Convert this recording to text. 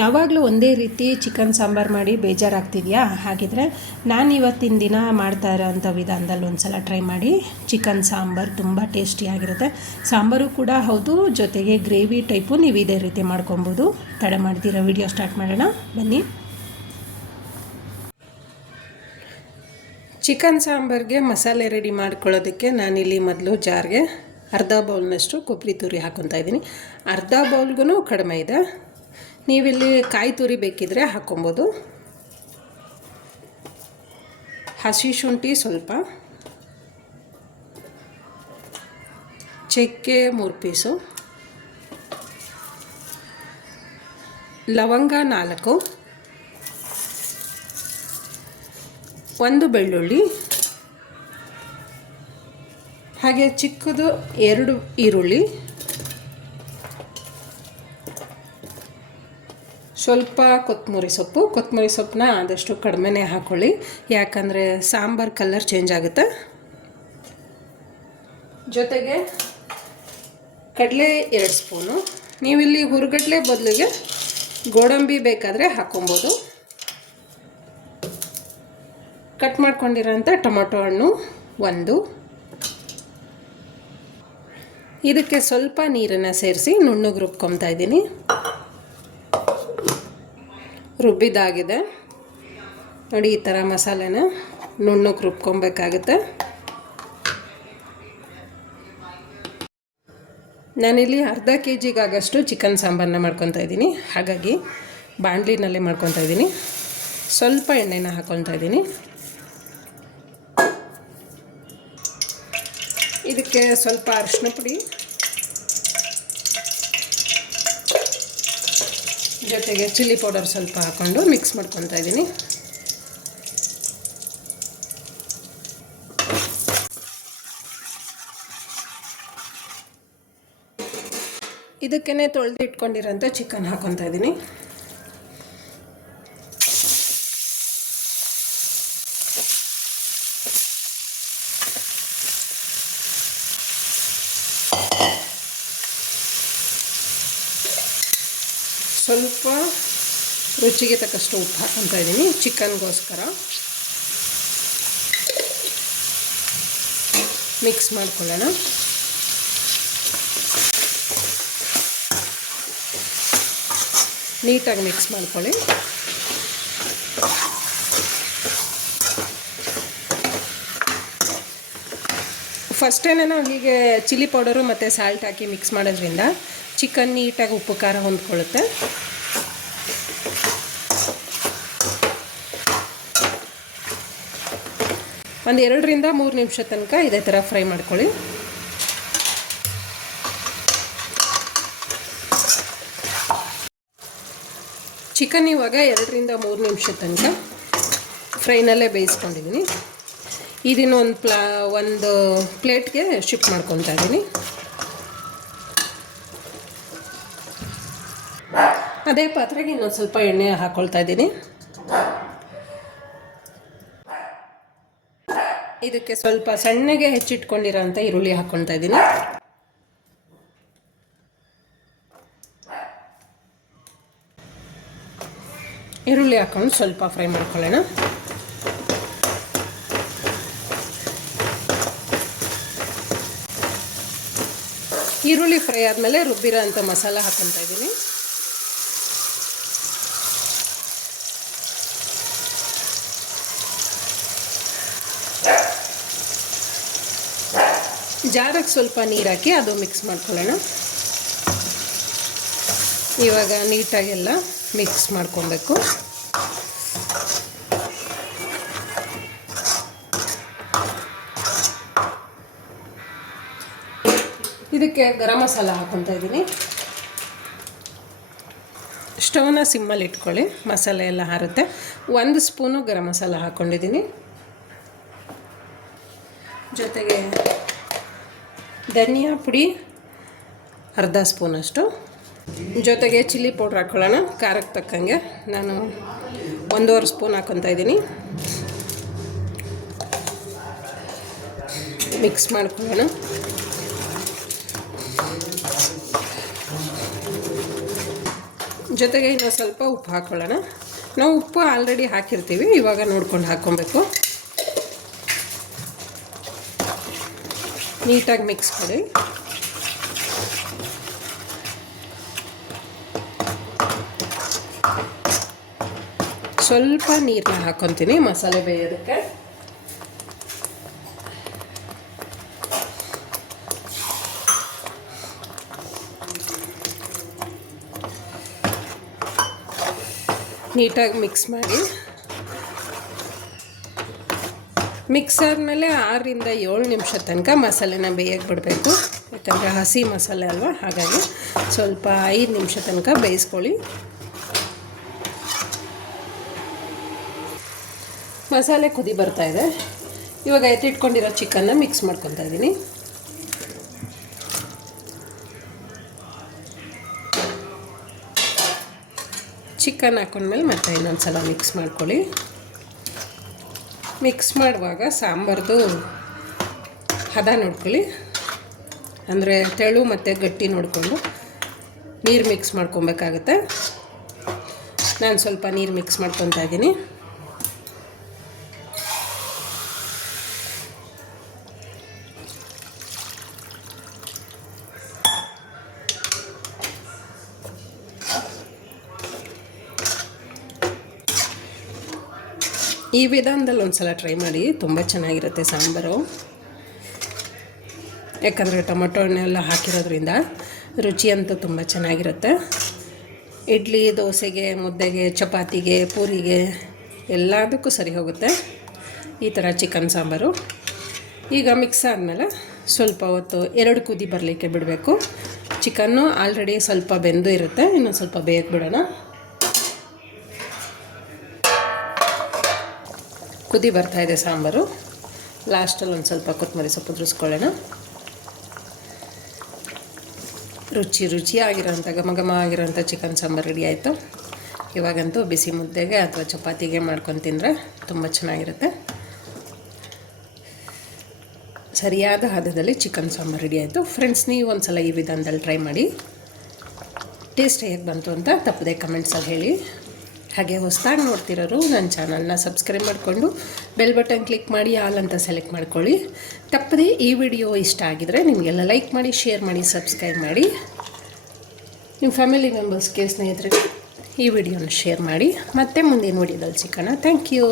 ಯಾವಾಗಲೂ ಒಂದೇ ರೀತಿ ಚಿಕನ್ ಸಾಂಬಾರು ಮಾಡಿ ಬೇಜಾರಾಗ್ತಿದೆಯಾ? ಹಾಗಿದ್ರೆ ನಾನು ಇವತ್ತಿನ ದಿನ ಮಾಡ್ತಾ ಇರೋಂಥ ವಿಧಾನದಲ್ಲಿ ಒಂದು ಸಲ ಟ್ರೈ ಮಾಡಿ. ಚಿಕನ್ ಸಾಂಬಾರು ತುಂಬ ಟೇಸ್ಟಿಯಾಗಿರುತ್ತೆ. ಸಾಂಬಾರು ಕೂಡ ಹೌದು, ಜೊತೆಗೆ ಗ್ರೇವಿ ಟೈಪು ನೀವು ಇದೇ ರೀತಿ ಮಾಡ್ಕೊಬೋದು. ತಡ ಮಾಡ್ತೀರಾ, ವಿಡಿಯೋ ಸ್ಟಾರ್ಟ್ ಮಾಡೋಣ ಬನ್ನಿ. ಚಿಕನ್ ಸಾಂಬಾರಿಗೆ ಮಸಾಲೆ ರೆಡಿ ಮಾಡ್ಕೊಳ್ಳೋದಕ್ಕೆ ನಾನಿಲ್ಲಿ ಮೊದಲು ಜಾರ್ಗೆ ಅರ್ಧ ಬೌಲ್ನಷ್ಟು ಕೊಬ್ಬರಿ ತುರಿ ಹಾಕ್ಕೊತಾ ಇದ್ದೀನಿ. ಅರ್ಧ ಬೌಲ್ಗೂ ಕಡಿಮೆ ಇದೆ. ನೀವಿಲ್ಲಿ ಕಾಯಿ ತುರಿ ಬೇಕಿದ್ರೆ ಹಾಕ್ಕೊಬೋದು. ಹಸಿ ಶುಂಠಿ ಸ್ವಲ್ಪ, ಚಕ್ಕೆ 3 ಪೀಸು, ಲವಂಗ 4, 1 ಬೆಳ್ಳುಳ್ಳಿ, ಹಾಗೆ ಚಿಕ್ಕದು 2 ಈರುಳ್ಳಿ, ಸ್ವಲ್ಪ ಕೊತ್ತಂಬರಿ ಸೊಪ್ಪನ್ನ ಆದಷ್ಟು ಕಡಿಮೆನೇ ಹಾಕ್ಕೊಳ್ಳಿ, ಯಾಕಂದರೆ ಸಾಂಬಾರು ಕಲರ್ ಚೇಂಜ್ ಆಗುತ್ತೆ. ಜೊತೆಗೆ ಕಡಲೆ 2 ಸ್ಪೂನು. ನೀವಿಲ್ಲಿ ಹುರುಗಡ್ಲೆ ಬದಲಿಗೆ ಗೋಡಂಬಿ ಬೇಕಾದರೆ ಹಾಕ್ಕೊಬೋದು. ಕಟ್ ಮಾಡ್ಕೊಂಡಿರೋಂಥ ಟೊಮೊಟೊ ಹಣ್ಣು 1. ಇದಕ್ಕೆ ಸ್ವಲ್ಪ ನೀರನ್ನು ಸೇರಿಸಿ ನುಣ್ಣಗೆ ರುಬ್ಕೊತಾ ಇದ್ದೀನಿ. ರುಬ್ಬಿದಾಗಿದೆ ನೋಡಿ, ಈ ಥರ ಮಸಾಲೆನ ನುಣ್ಣಗೆ ರುಬ್ಕೊಬೇಕಾಗುತ್ತೆ. ನಾನಿಲ್ಲಿ ಅರ್ಧ kg ಚಿಕನ್ ಸಾಂಬಾರನ್ನ ಮಾಡ್ಕೊತಾ ಇದ್ದೀನಿ. ಹಾಗಾಗಿ ಬಾಣಲಿನಲ್ಲೇ ಮಾಡ್ಕೊತಾ ಇದ್ದೀನಿ. ಸ್ವಲ್ಪ ಎಣ್ಣೆನ ಹಾಕ್ಕೊತಾ ಇದ್ದೀನಿ. ಇದಕ್ಕೆ ಸ್ವಲ್ಪ ಅರಿಶಿನ ಪುಡಿ, ಜೊತೆಗೆ ಚಿಲ್ಲಿ ಪೌಡರ್ ಸ್ವಲ್ಪ ಹಾಕ್ಕೊಂಡು ಮಿಕ್ಸ್ ಮಾಡ್ಕೊತಾ ಇದ್ದೀನಿ. ಇದಕ್ಕೇ ತೊಳೆದು ಇಟ್ಕೊಂಡಿರೋಂಥ ಚಿಕನ್ ಹಾಕ್ಕೊತಾ ಇದ್ದೀನಿ. ಸ್ವಲ್ಪ ರುಚಿಗೆ ತಕ್ಕಷ್ಟು ಉಪ್ಪು ಹಾಕ್ಕೊತಾ ಇದ್ದೀನಿ ಚಿಕನ್ಗೋಸ್ಕರ. ಮಿಕ್ಸ್ ಮಾಡ್ಕೊಳ್ಳೋಣ. ನೀಟಾಗಿ ಮಿಕ್ಸ್ ಮಾಡ್ಕೊಳ್ಳಿ. ಫಸ್ಟೇನೆ ನಾವು ಹೀಗೆ ಚಿಲ್ಲಿ ಪೌಡರು ಮತ್ತು ಸಾಲ್ಟ್ ಹಾಕಿ ಮಿಕ್ಸ್ ಮಾಡೋದ್ರಿಂದ ಚಿಕನ್ ನೀಟಾಗಿ ಉಪ್ಪು ಖಾರ ಹೊಂದ್ಕೊಳ್ಳುತ್ತೆ. ಒಂದು 2 ರಿಂದ 3 ನಿಮಿಷ ತನಕ ಇದೇ ಥರ ಫ್ರೈ ಮಾಡ್ಕೊಳ್ಳಿ. ಚಿಕನ್ ಇವಾಗ 2 ರಿಂದ 3 ನಿಮಿಷ ತನಕ ಫ್ರೈನಲ್ಲೇ ಬೇಯಿಸ್ಕೊಂಡಿದ್ದೀನಿ. ಇದನ್ನು ಒಂದು ಪ್ಲೇಟ್ಗೆ ಶಿಫ್ಟ್ ಮಾಡ್ಕೊತಾ ಇದ್ದೀನಿ. ಅದೇ ಪಾತ್ರೆಗೆ ಇನ್ನೊಂದು ಸ್ವಲ್ಪ ಎಣ್ಣೆ ಹಾಕ್ಕೊಳ್ತಾ ಇದ್ದೀನಿ. ಇದಕ್ಕೆ ಸ್ವಲ್ಪ ಸಣ್ಣಗೆ ಹೆಚ್ಚಿಟ್ಕೊಂಡಿರೋಂಥ ಈರುಳ್ಳಿ ಹಾಕ್ಕೊಳ್ತಾ ಇದ್ದೀನಿ. ಈರುಳ್ಳಿ ಹಾಕ್ಕೊಂಡು ಸ್ವಲ್ಪ ಫ್ರೈ ಮಾಡ್ಕೊಳ್ಳೋಣ. ಈರುಳ್ಳಿ ಫ್ರೈ ಆದಮೇಲೆ ರುಬ್ಬಿರೋ ಅಂಥ ಮಸಾಲ ಹಾಕ್ಕೊತಾ ಇದ್ದೀನಿ. ಜಾರಕ್ಕೆ ಸ್ವಲ್ಪ ನೀರು ಹಾಕಿ ಅದು ಮಿಕ್ಸ್ ಮಾಡ್ಕೊಳ್ಳೋಣ. ಇವಾಗ ನೀಟಾಗೆಲ್ಲ ಮಿಕ್ಸ್ ಮಾಡ್ಕೊಬೇಕು. ಇದಕ್ಕೆ ಗರಂ ಮಸಾಲ ಹಾಕ್ಕೊತಾ ಇದ್ದೀನಿ. ಸ್ಟವ್ನ ಸಿಮ್ಮಲ್ಲಿ ಇಟ್ಕೊಳ್ಳಿ, ಮಸಾಲೆ ಎಲ್ಲ ಹಾರುತ್ತೆ. 1 ಸ್ಪೂನು ಗರಂ ಮಸಾಲ ಹಾಕ್ಕೊಂಡಿದ್ದೀನಿ. ಜೊತೆಗೆ ಧನಿಯಾ ಪುಡಿ ಅರ್ಧ ಸ್ಪೂನಷ್ಟು, ಜೊತೆಗೆ ಚಿಲ್ಲಿ ಪೌಡ್ರ್ ಹಾಕ್ಕೊಳ್ಳೋಣ. ಖಾರಕ್ಕೆ ತಕ್ಕಂಗೆ ನಾನು 1.5 ಸ್ಪೂನ್ ಹಾಕ್ಕೊತಾ ಇದ್ದೀನಿ. ಮಿಕ್ಸ್ ಮಾಡ್ಕೊಳ್ಳೋಣ. ಜೊತೆಗೆ ಇನ್ನೂ ಸ್ವಲ್ಪ ಉಪ್ಪು ಹಾಕ್ಕೊಳ್ಳೋಣ. ನಾವು ಉಪ್ಪು ಆಲ್ರೆಡಿ ಹಾಕಿರ್ತೀವಿ, ಇವಾಗ ನೋಡ್ಕೊಂಡು ಹಾಕ್ಕೊಬೇಕು. ನೀಟಾಗಿ ಮಿಕ್ಸ್ ಮಾಡಿ. ಸ್ವಲ್ಪ ನೀರನ್ನ ಹಾಕ್ಕೊತೀನಿ ಮಸಾಲೆ ಬೇಯೋದಕ್ಕೆ. ನೀಟಾಗಿ ಮಿಕ್ಸ್ ಮಾಡಿ. ಮಿಕ್ಸ್ ಆದಮೇಲೆ 6 ರಿಂದ 7 ನಿಮಿಷ ತನಕ ಮಸಾಲೆನ ಬೇಯಕ್ಕೆ ಬಿಡಬೇಕು. ಯಾಕಂದರೆ ಹಸಿ ಮಸಾಲೆ ಅಲ್ವಾ, ಹಾಗಾಗಿ ಸ್ವಲ್ಪ 5 ನಿಮಿಷ ತನಕ ಬೇಯಿಸ್ಕೊಳ್ಳಿ. ಮಸಾಲೆ ಕುದಿ ಬರ್ತಾ ಇದೆ. ಇವಾಗ ಎತ್ತಿಟ್ಕೊಂಡಿರೋ ಚಿಕನ್ನ ಮಿಕ್ಸ್ ಮಾಡ್ಕೊತಾ ಇದ್ದೀನಿ. ಚಿಕನ್ ಹಾಕೊಂಡ್ಮೇಲೆ ಮತ್ತೆ ಇನ್ನೊಂದು ಸಲ ಮಿಕ್ಸ್ ಮಾಡ್ಕೊಳ್ಳಿ. ಮಿಕ್ಸ್ ಮಾಡುವಾಗ ಸಾಂಬಾರ್ದು ಹದ ನೋಡ್ಕೊಳ್ಳಿ. ಅಂದರೆ ತೆಳು ಮತ್ತು ಗಟ್ಟಿ ನೋಡಿಕೊಂಡು ನೀರು ಮಿಕ್ಸ್ ಮಾಡ್ಕೊಬೇಕಾಗತ್ತೆ. ನಾನು ಸ್ವಲ್ಪ ನೀರು ಮಿಕ್ಸ್ ಮಾಡ್ಕೊತಾ ಇದ್ದೀನಿ. ಈ ವಿಧಾನದಲ್ಲಿ ಒಂದು ಸಲ ಟ್ರೈ ಮಾಡಿ, ತುಂಬ ಚೆನ್ನಾಗಿರುತ್ತೆ ಸಾಂಬಾರು. ಯಾಕಂದರೆ ಟೊಮೊಟೊ ಹಣ್ಣೆಲ್ಲ ಹಾಕಿರೋದ್ರಿಂದ ರುಚಿ ಅಂತೂ ತುಂಬ ಚೆನ್ನಾಗಿರುತ್ತೆ. ಇಡ್ಲಿ, ದೋಸೆಗೆ, ಮುದ್ದೆಗೆ, ಚಪಾತಿಗೆ, ಪೂರಿಗೆ ಎಲ್ಲದಕ್ಕೂ ಸರಿ ಹೋಗುತ್ತೆ ಈ ಥರ ಚಿಕನ್ ಸಾಂಬಾರು. ಈಗ ಮಿಕ್ಸ್ ಆದಮೇಲೆ ಸ್ವಲ್ಪ ಹೊತ್ತು 2 ಕುದಿ ಬರಲಿಕ್ಕೆ ಬಿಡಬೇಕು. ಚಿಕನ್ನು ಆಲ್ರೆಡಿ ಸ್ವಲ್ಪ ಬೆಂದು ಇರುತ್ತೆ, ಇನ್ನೊಂದು ಸ್ವಲ್ಪ ಬೇಯಕ್ಕೆ ಬಿಡೋಣ. ಕುದಿ ಬರ್ತಾಯಿದೆ ಸಾಂಬಾರು. ಲಾಸ್ಟಲ್ಲಿ ಒಂದು ಸ್ವಲ್ಪ ಕೊತ್ತಂಬರಿ ಸೊಪ್ಪು ಉದುರಿಸ್ಕೊಳ್ಳೋಣ. ರುಚಿಯಾಗಿರೋಂಥ ಘಮ ಆಗಿರೋಂಥ ಚಿಕನ್ ಸಾಂಬಾರು ರೆಡಿ ಆಯಿತು. ಇವಾಗಂತೂ ಬಿಸಿ ಮುದ್ದೆಗೆ ಅಥವಾ ಚಪಾತಿಗೆ ಮಾಡ್ಕೊಂಡು ತಿಂದರೆ ತುಂಬ ಚೆನ್ನಾಗಿರುತ್ತೆ. ಸರಿಯಾದ ಹದದಲ್ಲಿ ಚಿಕನ್ ಸಾಂಬಾರು ರೆಡಿ ಆಯಿತು. ಫ್ರೆಂಡ್ಸ್, ನೀವು ಒಂದು ಸಲ ಈ ವಿಧಾನದಲ್ಲಿ ಟ್ರೈ ಮಾಡಿ. ಟೇಸ್ಟ್ ಹೇಗೆ ಬಂತು ಅಂತ ತಪ್ಪದೆ ಕಮೆಂಟ್ಸಲ್ಲಿ ಹೇಳಿ. ಹಾಗೆ ಹೊಸದಾಗಿ ನೋಡ್ತಿರೋರು ನನ್ನ ಚಾನಲ್ನ ಸಬ್ಸ್ಕ್ರೈಬ್ ಮಾಡಿಕೊಂಡು ಬೆಲ್ ಬಟನ್ ಕ್ಲಿಕ್ ಮಾಡಿ ಆಲ್ ಅಂತ ಸೆಲೆಕ್ಟ್ ಮಾಡ್ಕೊಳ್ಳಿ. ತಪ್ಪದೆ ಈ ವಿಡಿಯೋ ಇಷ್ಟ ಆಗಿದರೆ ನಿಮಗೆಲ್ಲ ಲೈಕ್ ಮಾಡಿ, ಶೇರ್ ಮಾಡಿ, ಸಬ್ಸ್ಕ್ರೈಬ್ ಮಾಡಿ. ನಿಮ್ಮ ಫ್ಯಾಮಿಲಿ ಮೆಂಬರ್ಸ್ಗೆ, ಸ್ನೇಹಿತರಿಗೆ ಈ ವಿಡಿಯೋನ ಶೇರ್ ಮಾಡಿ. ಮತ್ತೆ ಮುಂದಿನ ವಿಡಿಯೋದಲ್ಲಿ ಸಿಗೋಣ. Thank you.